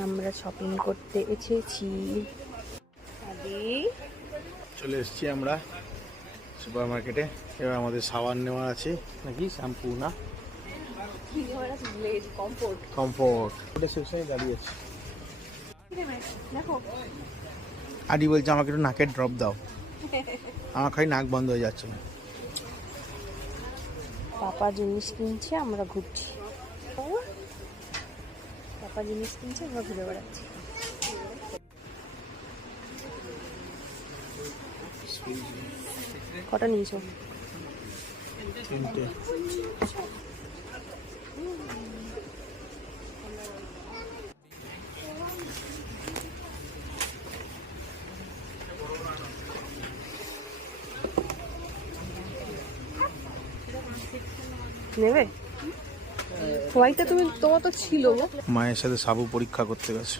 আমরা শপিং করতে এসেছি। চলে এসেছি আমরা সুপার মার্কেটে। এবার আমাদের সাবান নেওয়া আছে নাকি শ্যাম্পু না কমফোর্ট সেকশনে দাঁড়িয়ে আছে। আদি বলছে আমাকে একটু নাকের ড্রপ দাও, আমার খালি নাক বন্ধ হয়ে যাচ্ছে। পাপা জিনিস কিনছে, আমরা ঘুরছি। পাপা জিনিস কিনছে, আমরা ঘুরে বেড়াচ্ছি। কটা নিয়েছো? 3টে। নেবে হোয়াইটটা? তোমার তো ছিল। মায়ের সাথে সাবু পরীক্ষা করতে গেছে।